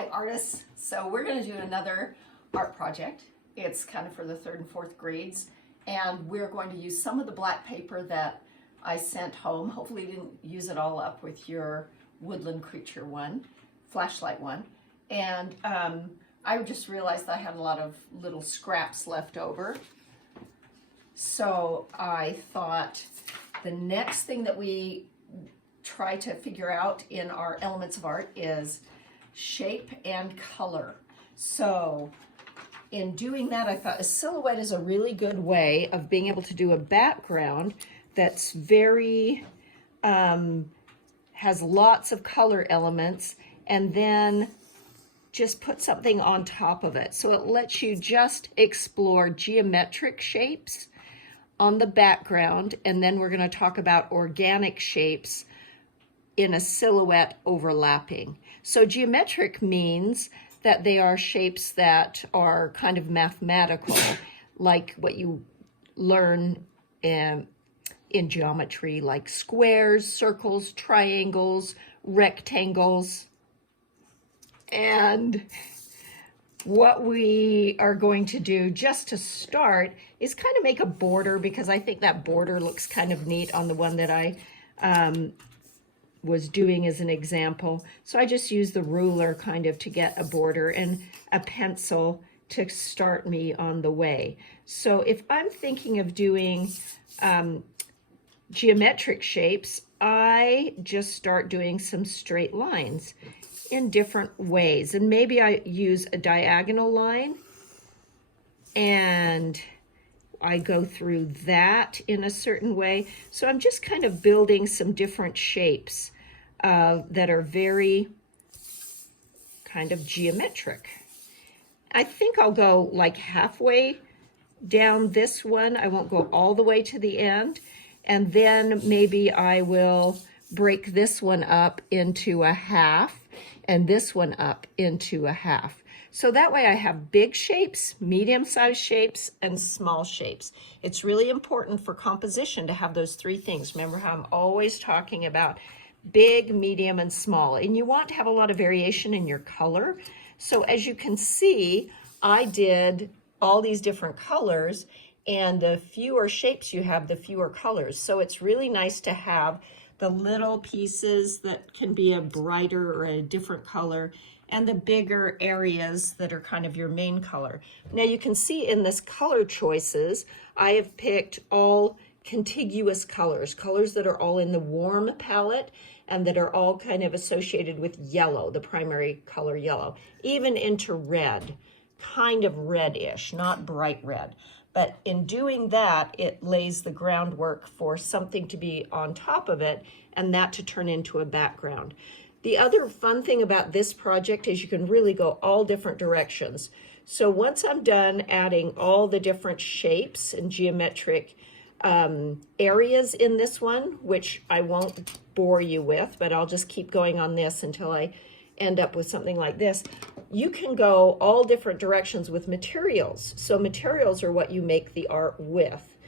Hi artists! So we're going to do another art project. It's kind of for the 3rd and 4th grades, and we're going to use some of the black paper that I sent home. Hopefully you didn't use it all up with your woodland creature one, flashlight one. And I just realized I had a lot of little scraps left over. So I thought the next thing that we try to figure out in our elements of art is shape and color. So in doing that, I thought a silhouette is a really good way of being able to do a background that's very, has lots of color elements, and then just put something on top of it. So it lets you just explore geometric shapes on the background, and then we're going to talk about organic shapes in a silhouette overlapping. So geometric means that they are shapes that are kind of mathematical, like what you learn in geometry, like squares, circles, triangles, rectangles. And what we are going to do just to start is kind of make a border, because I think that border looks kind of neat on the one that I was doing as an example. So I just used the ruler kind of to get a border and a pencil to start me on the way. So if I'm thinking of doing geometric shapes, I just start doing some straight lines in different ways. And maybe I use a diagonal line and I go through that in a certain way. So I'm just kind of building some different shapes that are very kind of geometric. I think I'll go like halfway down this one. I won't go all the way to the end. And then maybe I will break this one up into a half and this one up into a half. So that way I have big shapes, medium-sized shapes, and small shapes. It's really important for composition to have those three things. Remember how I'm always talking about big, medium, and small. And you want to have a lot of variation in your color. So as you can see, I did all these different colors, and the fewer shapes you have, the fewer colors. So it's really nice to have the little pieces that can be a brighter or a different color, and the bigger areas that are kind of your main color. Now you can see in this color choices, I have picked all contiguous colors, colors that are all in the warm palette and that are all kind of associated with yellow, the primary color yellow, even into red, kind of reddish, not bright red. But in doing that, it lays the groundwork for something to be on top of it and that to turn into a background. The other fun thing about this project is you can really go all different directions. So once I'm done adding all the different shapes and geometric areas in this one, which I won't bore you with, but I'll just keep going on this until I end up with something like this. You can go all different directions with materials. So materials are what you make the art with.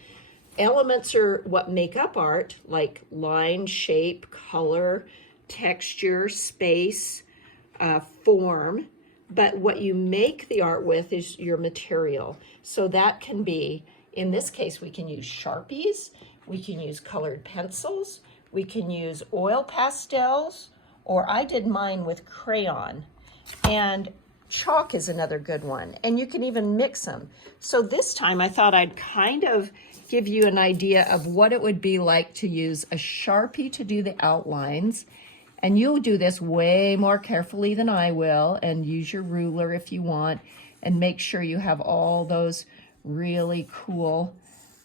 Elements are what make up art, like line, shape, color, texture, space, form. But what you make the art with is your material. So that can be, in this case, we can use Sharpies, we can use colored pencils, we can use oil pastels, or I did mine with crayon. And chalk is another good one. And you can even mix them. So this time I thought I'd kind of give you an idea of what it would be like to use a Sharpie to do the outlines. And you'll do this way more carefully than I will, and use your ruler if you want, and make sure you have all those really cool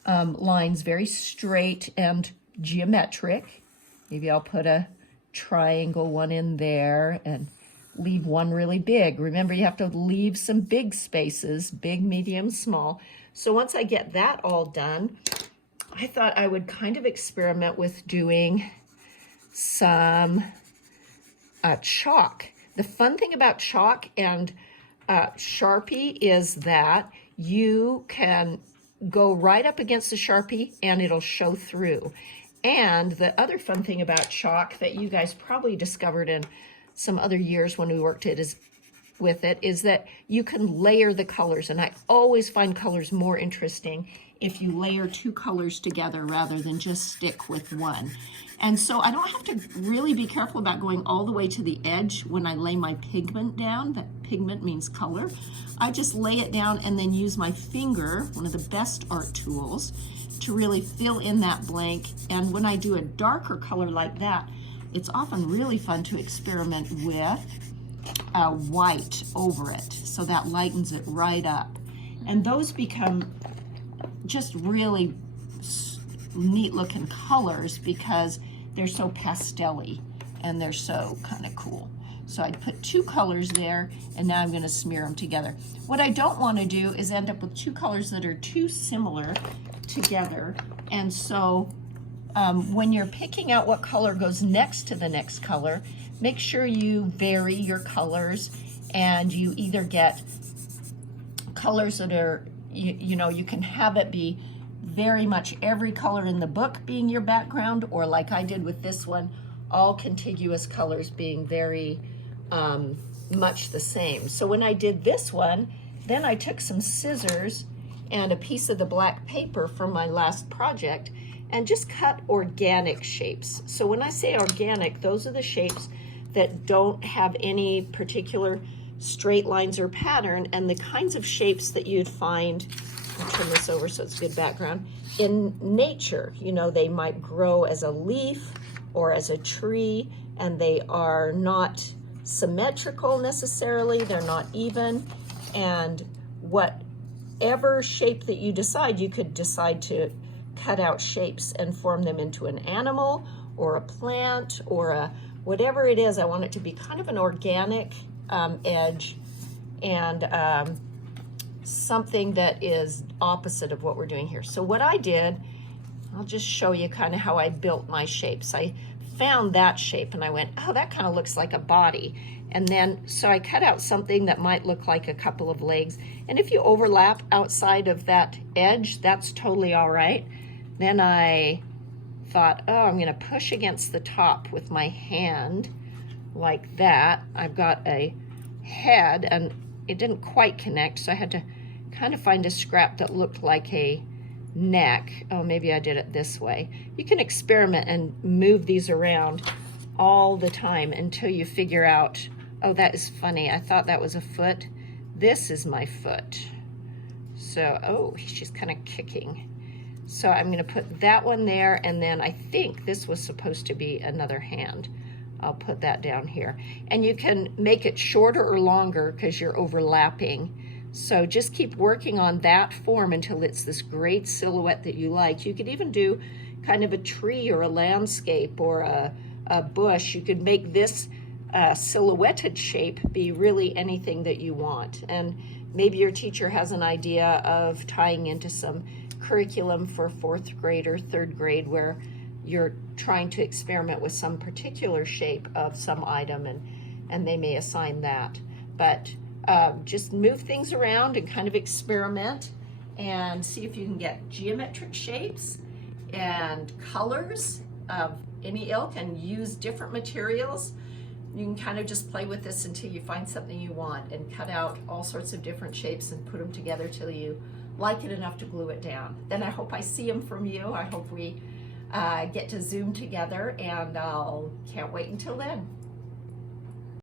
lines, very straight and geometric. Maybe I'll put a triangle one in there and leave one really big. Remember, you have to leave some big spaces, big, medium, small. So once I get that all done, I thought I would kind of experiment with doing some chalk. The fun thing about chalk and Sharpie is that you can go right up against the Sharpie and it'll show through. And the other fun thing about chalk that you guys probably discovered in some other years when we worked it is with it is that you can layer the colors, and I always find colors more interesting if you layer two colors together rather than just stick with one. And so I don't have to really be careful about going all the way to the edge when I lay my pigment down. That pigment means color. I just lay it down and then use my finger, one of the best art tools, to really fill in that blank. And when I do a darker color like that, it's often really fun to experiment with white over it, so that lightens it right up. And those become just really neat looking colors because they're so pastel-y and they're so kind of cool. So I put two colors there, and now I'm going to smear them together. What I don't want to do is end up with two colors that are too similar together. And so when you're picking out what color goes next to the next color, make sure you vary your colors, and you either get colors that are, you know, you can have it be very much every color in the book being your background, or like I did with this one, all contiguous colors being very much the same. So when I did this one, then I took some scissors and a piece of the black paper from my last project and just cut organic shapes. So when I say organic, those are the shapes that don't have any particular straight lines or pattern, and the kinds of shapes that you'd find, I'll turn this over so it's a good background, in nature. You know, they might grow as a leaf or as a tree, and they are not symmetrical necessarily, they're not even, and whatever shape that you decide, you could decide to cut out shapes and form them into an animal or a plant or a whatever it is. I want it to be kind of an organic edge and something that is opposite of what we're doing here. So what I did, I'll just show you kind of how I built my shapes. I found that shape and I went, oh, that kind of looks like a body. And then, so I cut out something that might look like a couple of legs. And if you overlap outside of that edge, that's totally all right. Then I thought, oh, I'm gonna push against the top with my hand like that. I've got a head and it didn't quite connect, so I had to kind of find a scrap that looked like a neck. Oh, maybe I did it this way. You can experiment and move these around all the time until you figure out, oh, that is funny. I thought that was a foot. This is my foot. So, oh, she's kind of kicking. So I'm going to put that one there, and then I think this was supposed to be another hand. I'll put that down here. And you can make it shorter or longer because you're overlapping. So just keep working on that form until it's this great silhouette that you like. You could even do kind of a tree or a landscape or a bush. You could make this silhouetted shape be really anything that you want. And maybe your teacher has an idea of tying into some curriculum for 4th grade or 3rd grade where you're trying to experiment with some particular shape of some item, and they may assign that. But just move things around and kind of experiment and see if you can get geometric shapes and colors of any ilk, and use different materials. You can kind of just play with this until you find something you want, and cut out all sorts of different shapes and put them together till you like it enough to glue it down. Then I hope I see them from you. I hope we get to Zoom together, and I'll can't wait until then.